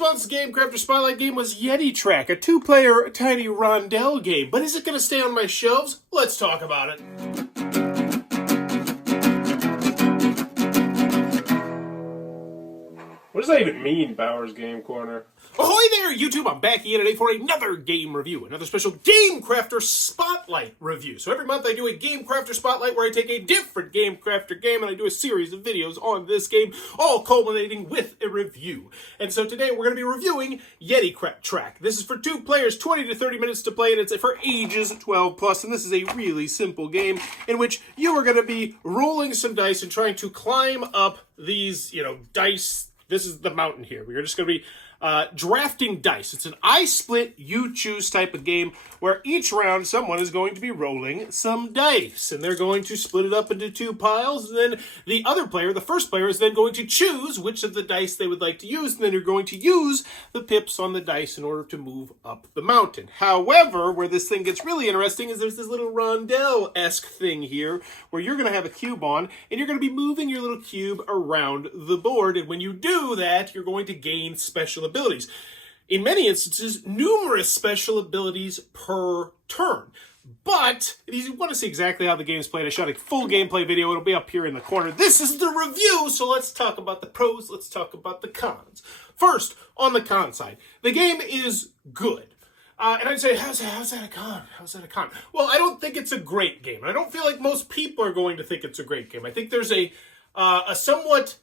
month's Game Crafter Spotlight game was Yeti Trek, a two-player tiny rondel game. But is it going to stay on my shelves? Let's talk about it. What does that even mean, Bowers Game Corner? Ahoy there, YouTube! I'm back again today for another game review, another special Game Crafter Spotlight review. So every month I do a Game Crafter Spotlight where I take a different Game Crafter game and I do a series of videos on this game, all culminating with a review. And so today we're going to be reviewing Yeti Trek. This is for two players, 20 to 30 minutes to play, and it's for ages 12 plus. And this is a really simple game in which you are going to be rolling some dice and trying to climb up these, dice. This is the mountain here. We're just going to be drafting dice. It's an I split, you choose type of game where each round someone is going to be rolling some dice. And they're going to split it up into two piles. And then the other player, the first player, is then going to choose which of the dice they would like to use. And then you're going to use the pips on the dice in order to move up the mountain. However, where this thing gets really interesting is there's this little rondel-esque thing here where you're going to have a cube on and you're going to be moving your little cube around the board. And when you do that, you're going to gain special abilities. In many instances, numerous special abilities per turn. But if you want to see exactly how the game is played, I shot a full gameplay video. It'll be up here in the corner. This is the review, so let's talk about the pros. Let's talk about the cons. First, on the con side, the game is good. And I'd say, how's that a con? How's that a con? Well, I don't think it's a great game. And I don't feel like most people are going to think it's a great game. I think there's a somewhat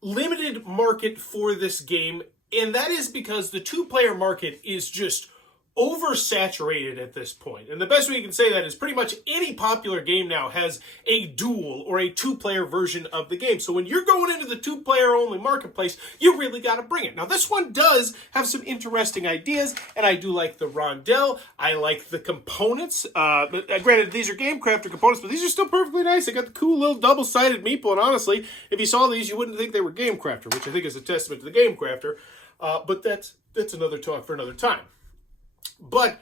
limited market for this game. And that is because the two-player market is just oversaturated at this point. And the best way you can say that is pretty much any popular game now has a dual or a two-player version of the game. So when you're going into the two-player only marketplace, you really got to bring it. Now, this one does have some interesting ideas, and I do like the rondel. I like the components. Granted, these are Game Crafter components, but these are still perfectly nice. They got the cool little double-sided meeple, and honestly, if you saw these, you wouldn't think they were Game Crafter, which I think is a testament to the Game Crafter. But that's another talk for another time. But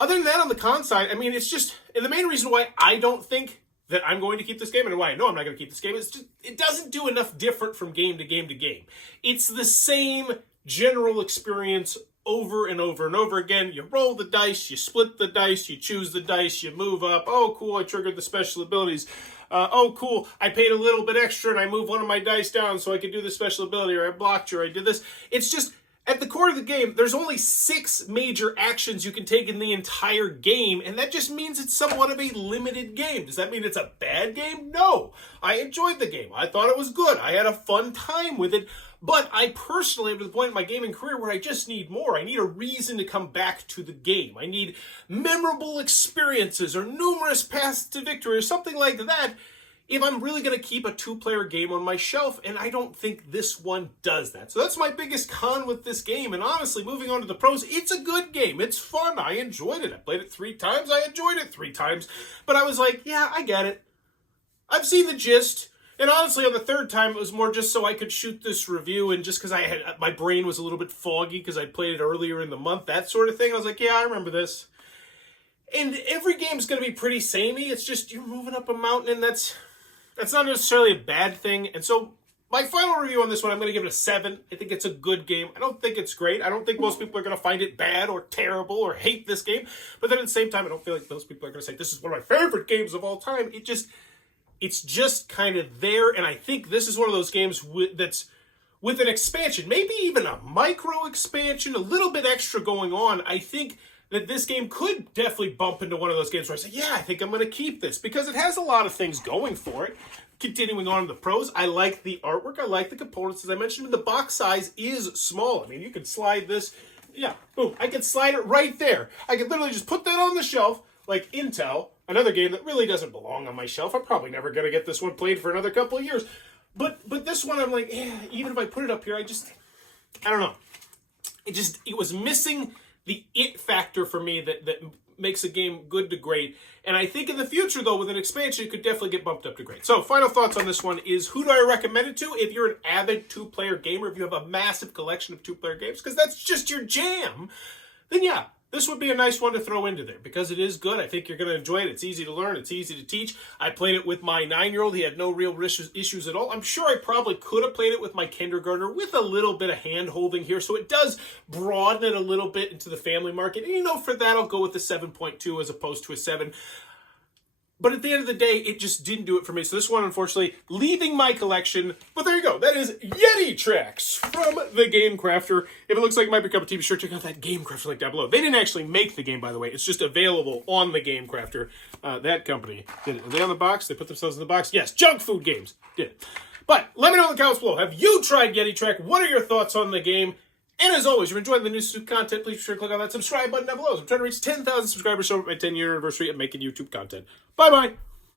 other than that, on the con side, I mean, it's just, and the main reason why I don't think that I'm going to keep this game, and why I know I'm not going to keep this game, is just, it doesn't do enough different from game to game to game. It's the same general experience over and over and over again. You roll the dice, you split the dice, you choose the dice, you move up. Oh, cool, I triggered the special abilities. Oh, cool, I paid a little bit extra and I moved one of my dice down so I could do the special ability, or I blocked you, or I did this. It's just, at the core of the game, there's only 6 major actions you can take in the entire game, and that just means it's somewhat of a limited game. Does that mean it's a bad game? No. I enjoyed the game. I thought it was good. I had a fun time with it, but I personally am to the point in my gaming career where I just need more. I need a reason to come back to the game. I need memorable experiences or numerous paths to victory or something like that if I'm really going to keep a two-player game on my shelf, and I don't think this one does that. So that's my biggest con with this game, and honestly, moving on to the pros, it's a good game. It's fun. I enjoyed it. I played it 3 times. I enjoyed it 3 times. But I was like, yeah, I get it. I've seen the gist. And honestly, on the 3rd time, it was more just so I could shoot this review, and just because my brain was a little bit foggy because I played it earlier in the month, that sort of thing. I was like, yeah, I remember this. And every game's going to be pretty samey. It's just you're moving up a mountain, and that's not necessarily a bad thing. And so my final review on this one, I'm going to give it a 7. I think it's a good game. I don't think it's great. I don't think most people are going to find it bad or terrible or hate this game. But then at the same time, I don't feel like most people are going to say, this is one of my favorite games of all time. It's just kind of there. And I think this is one of those games that's with an expansion, maybe even a micro expansion, a little bit extra going on. I think that this game could definitely bump into one of those games where I say, yeah, I think I'm going to keep this because it has a lot of things going for it. Continuing on to the pros, I like the artwork. I like the components. As I mentioned, the box size is small. I mean, you can slide this. Yeah, boom. I can slide it right there. I could literally just put that on the shelf like Intel, another game that really doesn't belong on my shelf. I'm probably never going to get this one played for another couple of years. But this one, I'm like, even if I put it up here, I don't know. It was missing the it factor for me that makes a game good to great. And I think in the future, though, with an expansion, it could definitely get bumped up to great. So, final thoughts on this one is, who do I recommend it to? If you're an avid two-player gamer, if you have a massive collection of two-player games, because that's just your jam, then yeah, this would be a nice one to throw into there because it is good. I think you're going to enjoy it. It's easy to learn. It's easy to teach. I played it with my 9-year-old. He had no real issues at all. I'm sure I probably could have played it with my kindergartner with a little bit of hand-holding here. So it does broaden it a little bit into the family market. And, for that, I'll go with the 7.2 as opposed to a 7. But at the end of the day, it just didn't do it for me. So this one, unfortunately, leaving my collection. But there you go. That is Yeti Treks from the Game Crafter. If it looks like it might become a TV, be sure to check out that Game Crafter link down below. They didn't actually make the game, by the way. It's just available on the Game Crafter. That company did it. Are they on the box? They put themselves in the box? Yes, Junk Food Games did it. But let me know in the comments below. Have you tried Yeti Trek? What are your thoughts on the game? And as always, if you're enjoying the new content, please be sure to click on that subscribe button down below. I'm trying to reach 10,000 subscribers over my 10-year anniversary of making YouTube content. Bye-bye.